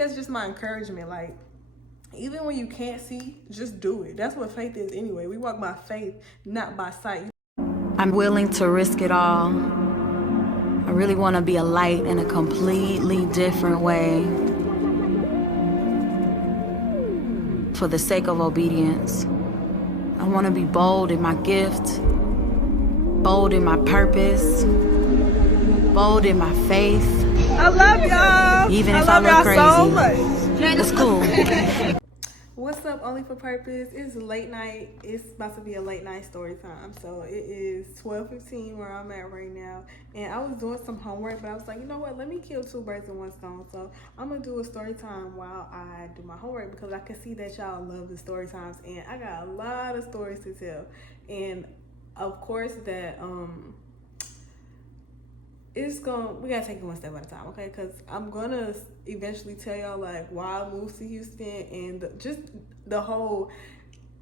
That's just my encouragement. Like, even when you can't see, just do it. That's what faith is anyway. We walk by faith, not by sight. I'm willing to risk it all. I really want to be a light in a completely different way. For the sake of obedience. I want to be bold in my gift, bold in my purpose, bold in my faith. I love y'all. Even if I look crazy. So much. It's cool. What's up, Only for Purpose? It's late night. It's about to be a late night story time. So it is 12:15 where I'm at right now. And I was doing some homework, but I was like, you know what? Let me kill two birds with one stone. So I'm going to do a story time while I do my homework because I can see that y'all love the story times. And I got a lot of stories to tell. And of course that, we gotta take it one step at a time, okay? Because I'm gonna eventually tell y'all like why I moved to Houston and just the whole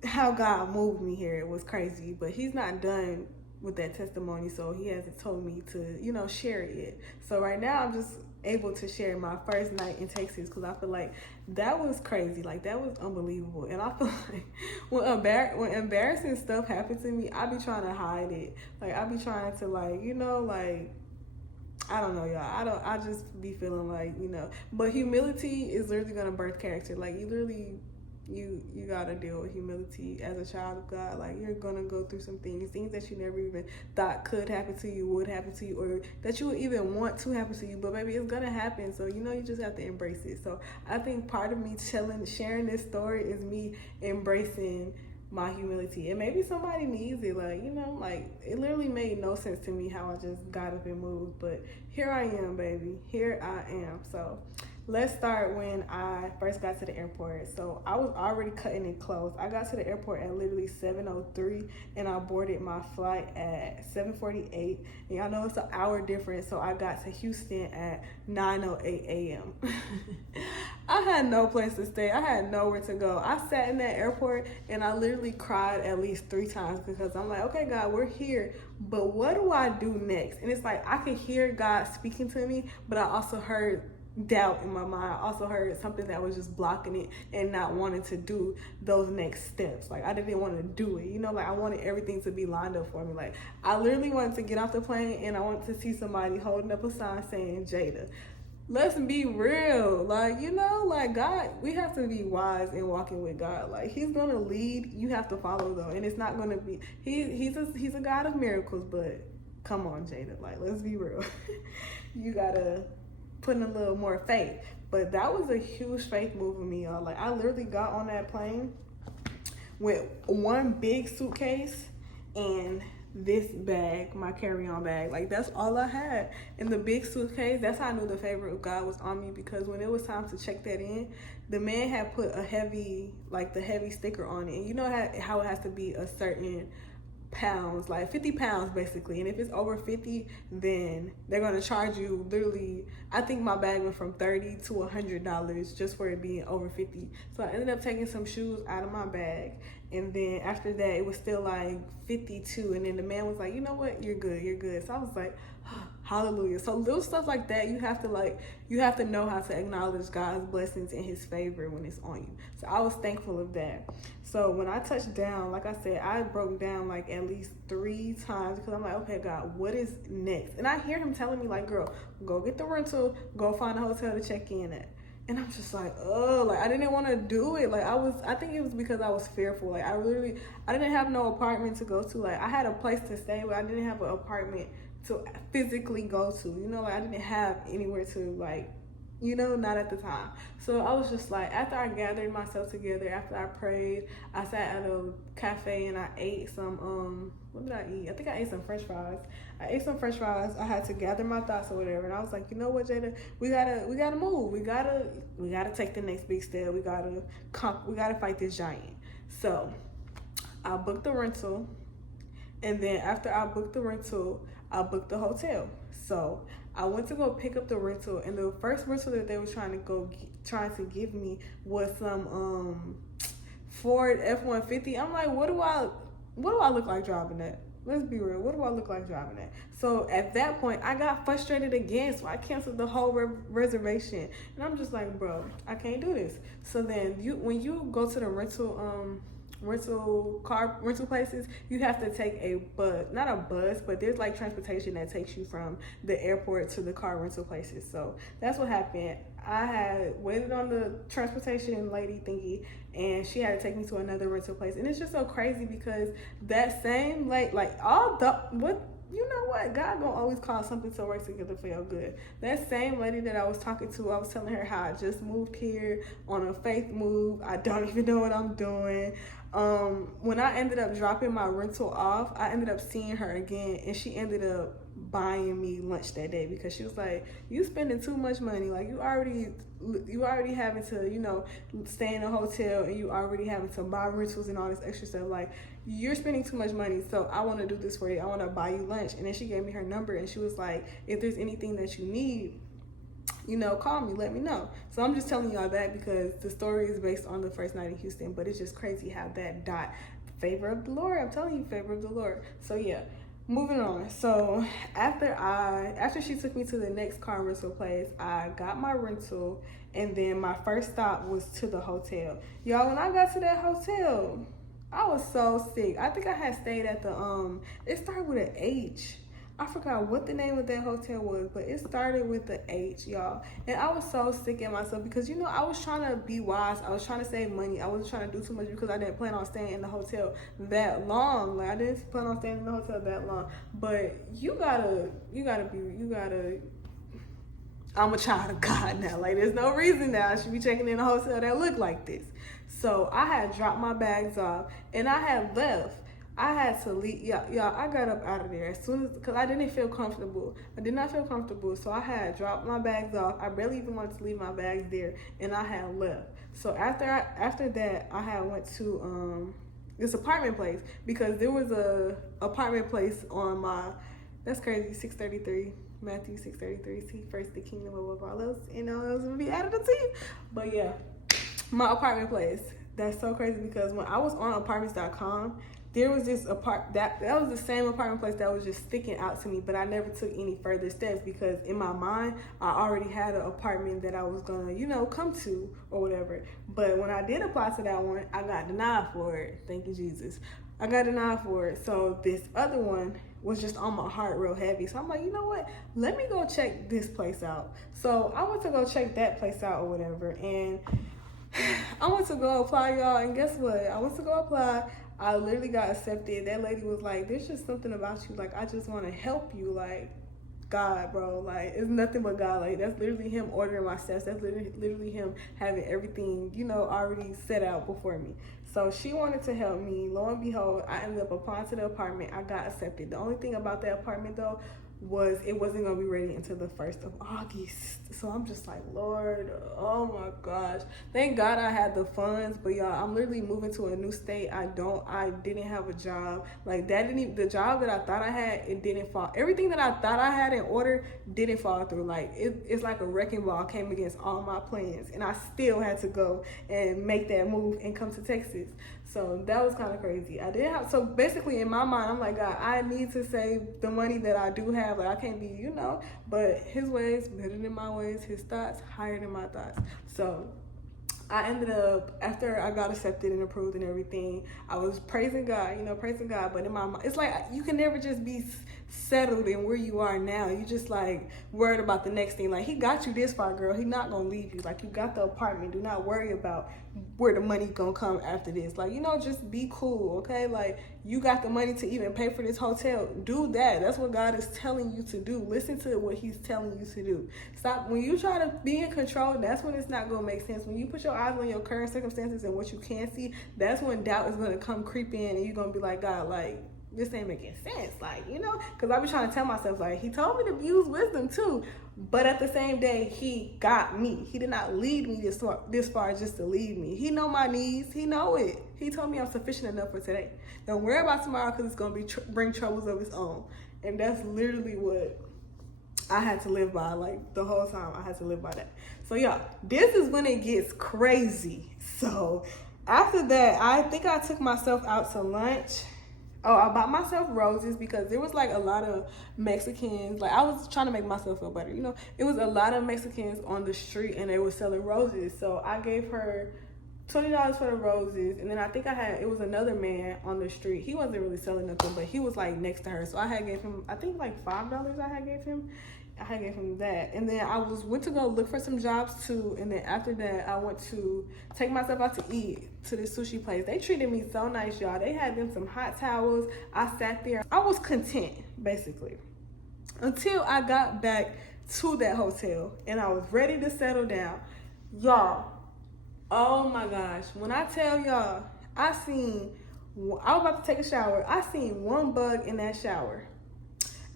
how God moved me here. It was crazy, but he's not done with that testimony, so he hasn't told me to, share it yet. So right now I'm just able to share my first night in Texas because I feel like that was crazy, like that was unbelievable. And I feel like when embarrassing stuff happens to me, I be trying to hide it. Like I be trying to I don't know, y'all. I just be feeling like, but humility is literally gonna birth character. Like you gotta deal with humility as a child of God. Like you're gonna go through some things that you never even thought could happen to you, would happen to you, or that you would even want to happen to you. But maybe it's gonna happen. So you just have to embrace it. So I think part of me sharing this story is me embracing my humility, and maybe somebody needs it. Like it literally made no sense to me how I just got up and moved, but here I am, baby. Here I am. So let's start when I first got to the airport. So I was already cutting it close. I got to the airport at literally 7:03 and I boarded my flight at 7:48. And y'all know it's an hour difference, so I got to Houston at 9:08 a.m. I had no place to stay. I had nowhere to go. I sat in that airport and I literally cried at least 3 times because I'm like, okay, God, we're here, but what do I do next? And it's like I could hear God speaking to me, but I also heard doubt in my mind. I also heard something that was just blocking it and not wanting to do those next steps. Like I didn't want to do it, I wanted everything to be lined up for me. Like I literally wanted to get off the plane and I wanted to see somebody holding up a sign saying Jada. Let's be real. Like God, we have to be wise in walking with God. Like he's gonna lead, you have to follow though, and it's not gonna be he's a God of miracles, but come on, Jada, like let's be real. You gotta put in a little more faith. But that was a huge faith move with me, y'all. Like I literally got on that plane with one big suitcase and this bag, my carry-on bag. Like that's all I had in the big suitcase. That's how I knew the favor of God was on me, because when it was time to check that in, the man had put the heavy sticker on it. And you know how it has to be a certain pounds, like 50 pounds basically, and if it's over 50, then they're gonna charge you literally. I think my bag went from $30 to $100 just for it being over 50. So I ended up taking some shoes out of my bag, and then after that it was still like 52, and then the man was like, you know what, you're good. So I was like, hallelujah. So little stuff like that, you have to know how to acknowledge God's blessings and his favor when it's on you. So I was thankful of that. So when I touched down, like I said, I broke down like at least 3 times because I'm like, okay, God, what is next? And I hear him telling me like, girl, go get the rental, go find a hotel to check in at. And I'm just like, oh, like I didn't want to do it. Like I think it was because I was fearful. Like I didn't have no apartment to go to. Like I had a place to stay, but I didn't have an apartment to physically go to. Like I didn't have anywhere to not at the time. So I was just like, after I gathered myself together, after I prayed, I sat at a cafe and I ate some, what did I eat? I think I ate some french fries. I had to gather my thoughts or whatever. And I was like, you know what, Jada, we gotta move. We gotta take the next big step. We gotta fight this giant. So I booked the rental. And then after I booked the rental, I booked the hotel. So I went to go pick up the rental, and the first rental that they were trying to give me was some Ford F-150. I'm like, what do I look like driving that? Let's be real. What do I look like driving that? So at that point, I got frustrated again. So I canceled the whole reservation. And I'm just like, bro, I can't do this. So then when you go to the car rental places, you have to take a bus, not a bus, but there's like transportation that takes you from the airport to the car rental places. So that's what happened. I had waited on the transportation lady thingy, and she had to take me to another rental place. And it's just so crazy because that same you know what? God gonna always cause something to work together for your good. That same lady that I was talking to, I was telling her how I just moved here on a faith move. I don't even know what I'm doing. When I ended up dropping my rental off, I ended up seeing her again, and she ended up buying me lunch that day because she was like, you spending too much money. Like you already having to, you know, stay in a hotel, and you already having to buy rentals and all this extra stuff. Like, you're spending too much money, so I want to do this for you. I want to buy you lunch. And then she gave me her number, and she was like, if there's anything that you need, you know, call me, let me know. So I'm just telling y'all that because the story is based on the first night in Houston, but it's just crazy how that favor of the Lord. I'm telling you, favor of the Lord. So yeah, moving on. So after she took me to the next car rental place, I got my rental, and then my first stop was to the hotel. Y'all, when I got to that hotel, I was so sick. I think I had stayed at it started with an H. I forgot what the name of that hotel was, but it started with the H, y'all. And I was so sick at myself because, you know, I was trying to be wise. I was trying to save money. I wasn't trying to do too much because I didn't plan on staying in the hotel that long. Like, I didn't plan on staying in the hotel that long. But I'm a child of God now. Like, there's no reason that I should be checking in a hotel that looked like this. So I had dropped my bags off, and I had left. I had to leave. Y'all, I got up out of there as soon as, because I didn't feel comfortable. I did not feel comfortable, so I had dropped my bags off. I barely even wanted to leave my bags there, and I had left. So after that, I had went to this apartment place because there was a apartment place on that's crazy, 633. Matthew 6:33, seek first the kingdom above all else, and all else will be added unto you. But yeah, my apartment place. That's so crazy because when I was on apartments.com, there was this that was the same apartment place that was just sticking out to me, but I never took any further steps because in my mind, I already had an apartment that I was gonna, you know, come to or whatever. But when I did apply to that one, I got denied for it. Thank you, Jesus. I got denied for it. So this other one was just on my heart real heavy. So I'm like, you know what? Let me go check this place out. So I went to go check that place out or whatever. And I went to go apply, y'all. And guess what? I went to go apply. I literally got accepted. That lady was like, there's just something about you. Like, I just want to help you. Like, God, bro. Like, it's nothing but God. Like, that's literally him ordering my steps. That's literally him having everything, you know, already set out before me. So she wanted to help me. Lo and behold, I ended up applying to the apartment. I got accepted. The only thing about that apartment, though, was it wasn't going to be ready until the 1st of August. So I'm just like, Lord, oh my gosh. Thank God I had the funds. But y'all, I'm literally moving to a new state. I didn't have a job. Like, the job that I thought I had, it didn't fall. Everything that I thought I had in order didn't fall through. Like, it's like a wrecking ball came against all my plans. And I still had to go and make that move and come to Texas. So that was kind of crazy. So basically in my mind, I'm like, God, I need to save the money that I do have. Like, I can't be, you know, but his ways better than my ways, his thoughts higher than my thoughts. So I ended up, after I got accepted and approved and everything, I was praising God, but in my mind, it's like you can never just be settled in where you are now. You just like worried about the next thing. Like, he got you this far, girl. He not gonna leave you. Like, you got the apartment. Do not worry about where the money gonna come after this. Like, you know, just be cool, okay? Like, you got the money to even pay for this hotel. Do that. That's what God is telling you to do. Listen to what he's telling you to do. Stop. When you try to be in control, that's when it's not gonna make sense. When you put your eyes on your current circumstances and what you can see, that's when doubt is gonna come creep in, and you're gonna be like, God, like, this ain't making sense. Like, you know, because I be trying to tell myself, like, he told me to use wisdom too, but at the same day, he got me. He did not lead me this far just to leave me. He know my needs. He know it. He told me I'm sufficient enough for today. Don't worry about tomorrow because it's gonna be bring troubles of its own. And that's literally what I had to live by. Like, the whole time I had to live by that. So yeah, this is when it gets crazy. So after that, I think I took myself out to lunch. Oh, I bought myself roses because there was like a lot of Mexicans. Like I was trying to make myself feel better, you know. It was a lot of Mexicans on the street and they were selling roses. So I gave her $20 for the roses, and then I think it was another man on the street. He wasn't really selling nothing, but he was like next to her. So I had gave him, I think like $5 I had gave him. I had gave him that. And then I went to go look for some jobs too. And then after that, I went to take myself out to eat to this sushi place. They treated me so nice, y'all. They had them some hot towels. I sat there. I was content, basically, until I got back to that hotel and I was ready to settle down. Y'all, oh my gosh. When I tell y'all, I was about to take a shower. I seen one bug in that shower.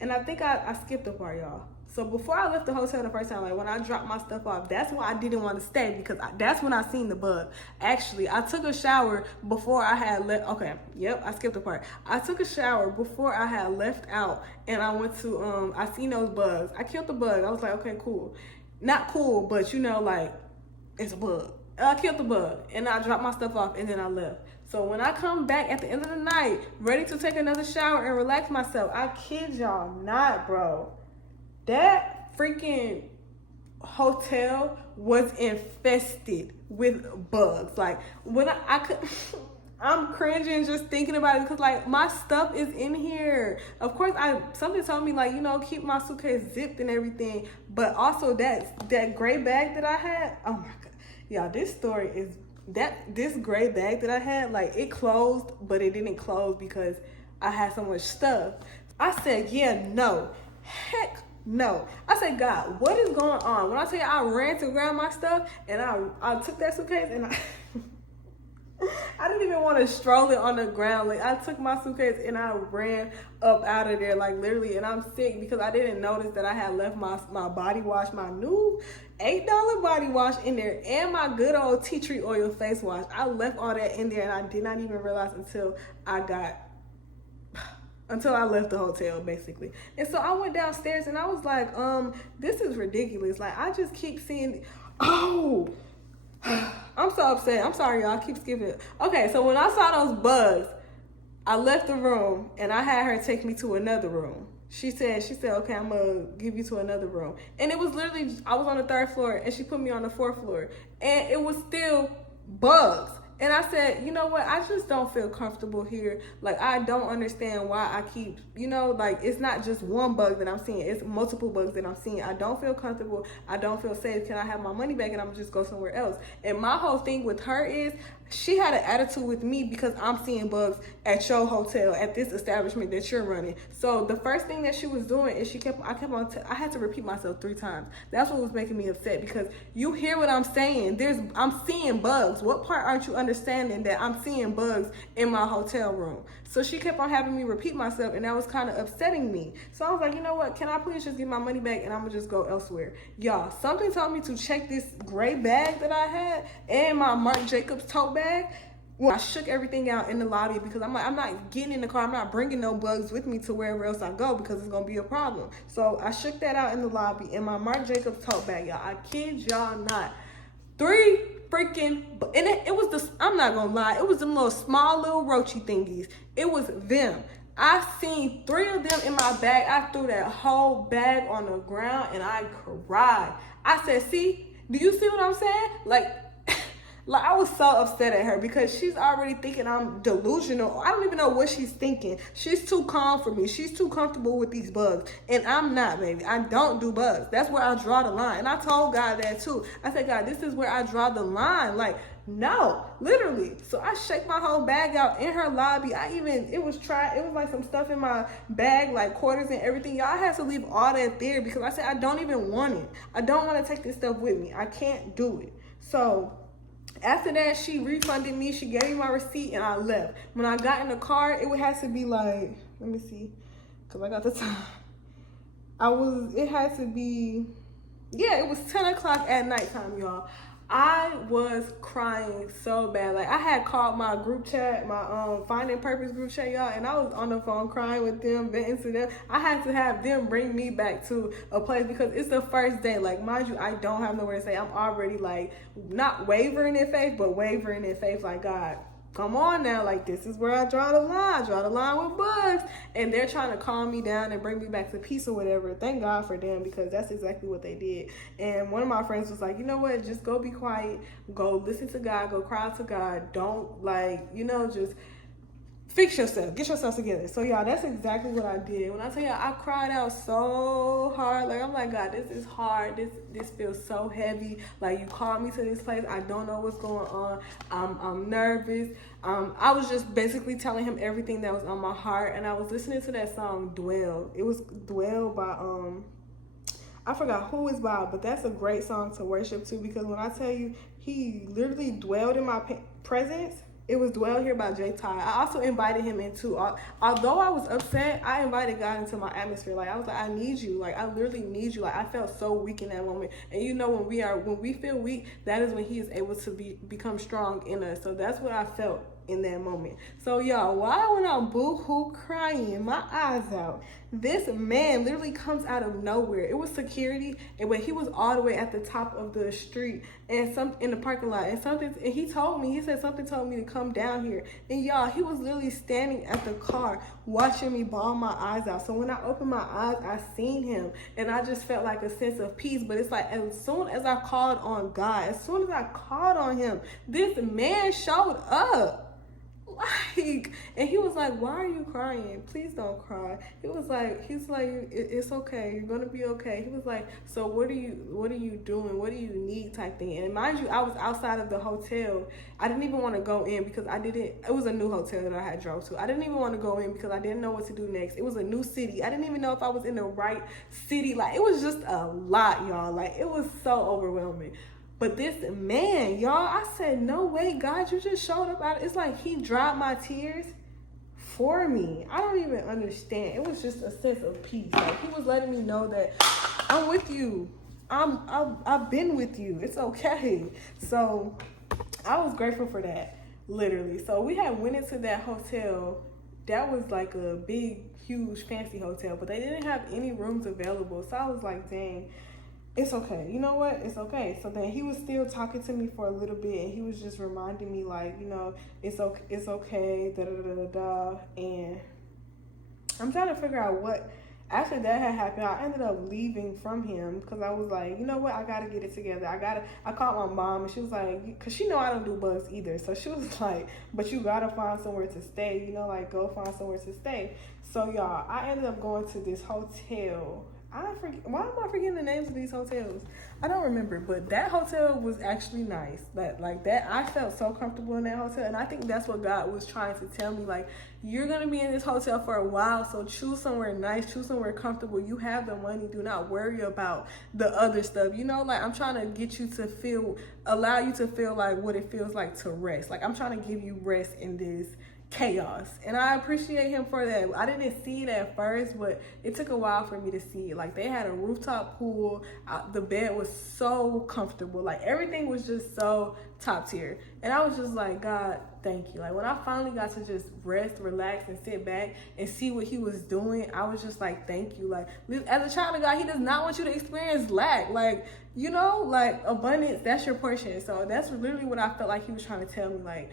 And I think I skipped a part, y'all. So before I left the hotel the first time, like when I dropped my stuff off, that's why I didn't want to stay, because that's when I seen the bug. Actually, I took a shower before I had left. Okay, yep, I skipped a part. I took a shower before I had left out, and I went to, I seen those bugs. I killed the bug. I was like, okay, cool. Not cool, but you know, like, it's a bug. I killed the bug, and I dropped my stuff off, and then I left. So when I come back at the end of the night, ready to take another shower and relax myself, I kid y'all not, bro. That freaking hotel was infested with bugs. Like when I could, I'm cringing just thinking about it because like my stuff is in here. Of course, something told me like, you know, keep my suitcase zipped and everything. But also that gray bag that I had. Oh my god, y'all, this story is this gray bag that I had. Like it closed, but it didn't close because I had so much stuff. I said, yeah, no, heck. No. I said, God, what is going on? When I tell you I ran to grab my stuff and I took that suitcase and I didn't even want to stroll it on the ground. Like I took my suitcase and I ran up out of there, like literally, and I'm sick because I didn't notice that I had left my body wash, my new $8 body wash in there, and my good old tea tree oil face wash. I left all that in there and I did not even realize until I left the hotel, basically. And so I went downstairs and I was like, this is ridiculous. Like, I just keep seeing, I'm so upset. I'm sorry, y'all. I keep skipping it. Okay, so when I saw those bugs, I left the room and I had her take me to another room. She said, okay, I'm going to give you to another room. And it was literally, I was on the 3rd floor and she put me on the 4th floor. And it was still bugs. And I said, you know what? I just don't feel comfortable here. Like, I don't understand why I keep, you know, like, it's not just one bug that I'm seeing. It's multiple bugs that I'm seeing. I don't feel comfortable. I don't feel safe. Can I have my money back and I'm just go somewhere else? And my whole thing with her is she had an attitude with me because I'm seeing bugs at your hotel, at this establishment that you're running. So the first thing that she was doing is I had to repeat myself 3 times. That's what was making me upset, because you hear what I'm saying. I'm seeing bugs. What part aren't you understanding that I'm seeing bugs in my hotel room? So she kept on having me repeat myself, and that was kind of upsetting me. So I was like, you know what? Can I please just get my money back and I'm gonna just go elsewhere? Y'all, something told me to check this gray bag that I had and my Marc Jacobs tote bag. Well, I shook everything out in the lobby because I'm like, I'm not getting in the car. I'm not bringing no bugs with me to wherever else I go because it's going to be a problem. So I shook that out in the lobby in my Marc Jacobs tote bag, y'all. I kid y'all not. 3 freaking, and it was I'm not going to lie, it was them small little roachy thingies. It was them. I seen 3 of them in my bag. I threw that whole bag on the ground and I cried. I said, see, do you see what I'm saying? Like I was so upset at her because she's already thinking I'm delusional. I don't even know what she's thinking. She's too calm for me. She's too comfortable with these bugs. And I'm not, baby. I don't do bugs. That's where I draw the line. And I told God that too. I said, God, this is where I draw the line. Like, no, literally. So I shake my whole bag out in her lobby. It was like some stuff in my bag, like quarters and everything. Y'all had to leave all that there because I said, I don't even want it. I don't want to take this stuff with me. I can't do it. So after that, she refunded me. She gave me my receipt and I left. When I got in the car, it had to be like, let me see, because I got the time. It was 10 o'clock at nighttime, y'all. I was crying so bad. Like, I had called my group chat, my Finding Purpose group chat, y'all, and I was on the phone crying with them, venting to them. I had to have them bring me back to a place because it's the first day. Like, mind you, I don't have nowhere to stay. I'm already, like, not wavering in faith, but wavering in faith, like, God, come on now, like, this is where I draw the line. I draw the line with bugs. And they're trying to calm me down and bring me back to peace or whatever. Thank God for them, because that's exactly what they did. And one of my friends was like, you know what, just go be quiet, go listen to God, go cry to God. Don't, like, you know, just fix yourself, get yourself together. So y'all, that's exactly what I did. When I tell y'all, I cried out so hard. Like, I'm like, God, this is hard. This feels so heavy. Like, you called me to this place. I don't know what's going on. I'm nervous. I was just basically telling him everything that was on my heart. And I was listening to that song, Dwell. It was Dwell by, I forgot who it's by, but that's a great song to worship to, because when I tell you, he literally dwelled in my presence. It was Dwell Here by J. Ty. I also invited him into, although I was upset, I invited God into my atmosphere. Like, I was like, I need you. Like, I literally need you. Like, I felt so weak in that moment. And you know, when we feel weak, that is when he is able to become strong in us. So that's what I felt in that moment. So y'all, while I went on boo-hoo crying my eyes out, this man literally comes out of nowhere. It was security, but he was all the way at the top of the street and in the parking lot, and he said something told me to come down here. And y'all, he was literally standing at the car watching me bawl my eyes out. So when I opened my eyes, I seen him, and I just felt like a sense of peace. But it's like, as soon as I called on God, as soon as I called on him, this man showed up. Like, and he was like, why are you crying? Please don't cry. He's like, it's okay. You're gonna be okay. He was like, so what are you doing? What do you need, type thing? And mind you, I was outside of the hotel. I didn't even want to go in because it was a new hotel that I had drove to. I didn't even want to go in because I didn't know what to do next. It was a new city. I didn't even know if I was in the right city. Like, it was just a lot, y'all. Like, it was so overwhelming. But this man, y'all, I said, no way, God, you just showed up. It's like he dropped my tears for me. I don't even understand. It was just a sense of peace. Like, he was letting me know that I'm with you. I've been with you. It's okay. So I was grateful for that, literally. So we had went into that hotel. That was like a big, huge, fancy hotel, but they didn't have any rooms available. So I was like, dang. It's okay. You know what? It's okay. So then he was still talking to me for a little bit, and he was just reminding me, like, you know, it's okay, da da da da da. And I'm trying to figure out what. After that had happened, I ended up leaving from him because I was like, you know what? I gotta get it together. I called my mom, and she was like, because she know I don't do bugs either. So she was like, but you gotta find somewhere to stay. You know, like, go find somewhere to stay. So y'all, I ended up going to this hotel. Why am I forgetting the names of these hotels? I don't remember, but that hotel was actually nice. I felt so comfortable in that hotel, and I think that's what God was trying to tell me. Like, you're gonna be in this hotel for a while, so choose somewhere nice, choose somewhere comfortable. You have the money. Do not worry about the other stuff. You know, like, I'm trying to get you to allow you to feel like what it feels like to rest. Like, I'm trying to give you rest in this chaos, and I appreciate him for that. I didn't see it at first, but it took a while for me to see it. Like, they had a rooftop pool. The bed was so comfortable. Like, everything was just so top tier, and I was just like, God, thank you. Like, when I finally got to just rest, relax, and sit back and see what he was doing, I was just like, thank you. Like, as a child of God, he does not want you to experience lack. Like, you know, like, abundance, that's your portion. So that's literally what I felt like he was trying to tell me. Like,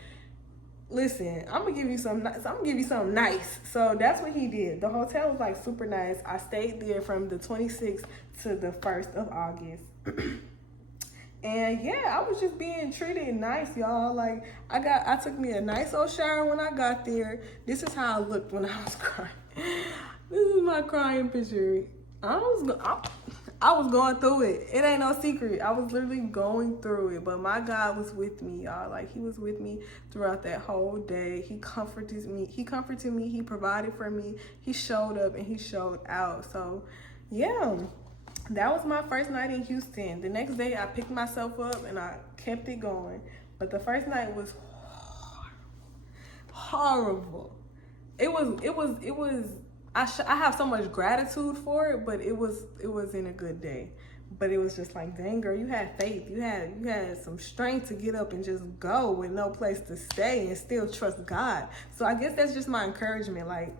listen, I'm gonna give you something nice. So that's what he did. The hotel was like super nice. I stayed there from the 26th to the 1st of August. And yeah, I was just being treated nice, y'all. Like, I took me a nice old shower when I got there. This is how I looked when I was crying. This is my crying picture. I was going through it. It ain't no secret. I was literally going through it. But my God was with me, y'all. Like, he was with me throughout that whole day. He comforted me. He provided for me. He showed up and he showed out. So, yeah. That was my first night in Houston. The next day, I picked myself up and I kept it going. But the first night was horrible. It was. I have so much gratitude for it, but it wasn't a good day. But it was just like, dang, girl, you had faith. You had some strength to get up and just go with no place to stay and still trust God. So I guess that's just my encouragement. Like,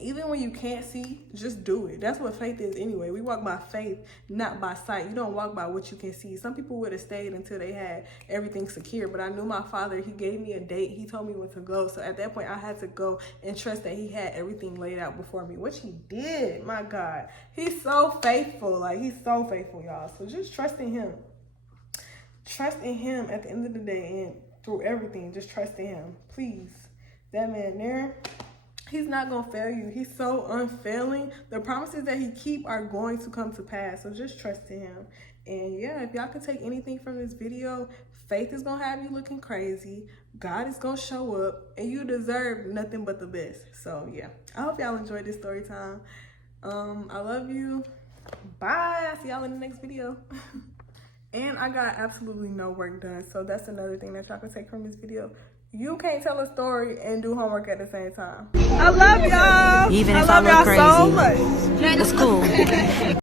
Even when you can't see, just do it. That's what faith is anyway. We walk by faith, not by sight. You don't walk by what you can see. Some people would have stayed until they had everything secure, but I knew my Father. He gave me a date. He told me when to go. So at that point, I had to go and trust that he had everything laid out before me, which he did. My God. He's so faithful. Like, he's so faithful, y'all. So just trust in him. Trust in him at the end of the day and through everything. Just trust in him. Please. That man there, he's not going to fail you. He's so unfailing. The promises that he keep are going to come to pass. So just trust in him. And yeah, if y'all can take anything from this video, faith is going to have you looking crazy. God is going to show up. And you deserve nothing but the best. So yeah, I hope y'all enjoyed this story time. I love you. Bye. I'll see y'all in the next video. And I got absolutely no work done. So that's another thing that y'all can take from this video. You can't tell a story and do homework at the same time. I love y'all. Even if I look crazy, so much. it's cool.